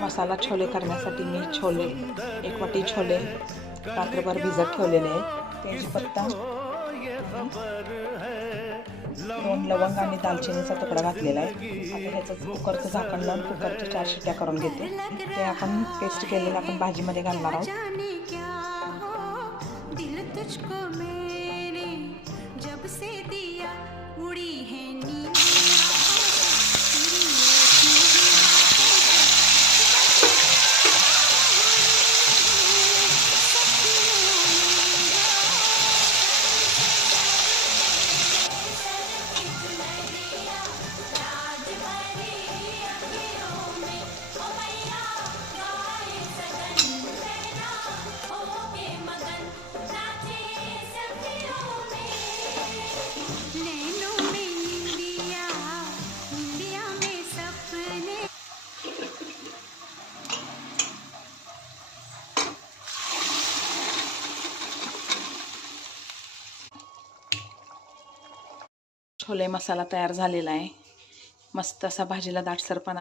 मसाला छोले करण्यासाठी मी छोले 1 वाटी छोले रात्रभर भिजत ठेवलेले आहेत। तेजपत्ता, 2 लवंग आणि दालचिनीचा तुकडा घातलेला आहे। आता ह्याचं कुकरचं झाकण लावून कुकरच्या 4 शिट्ट्या करून घेते। ते आपण पेस्ट केलेलं आपण भाजीमध्ये घालणार आहोत। छोले मसाला तयार झालेला आहे। मस्त असा भाजीला दाटसरपणा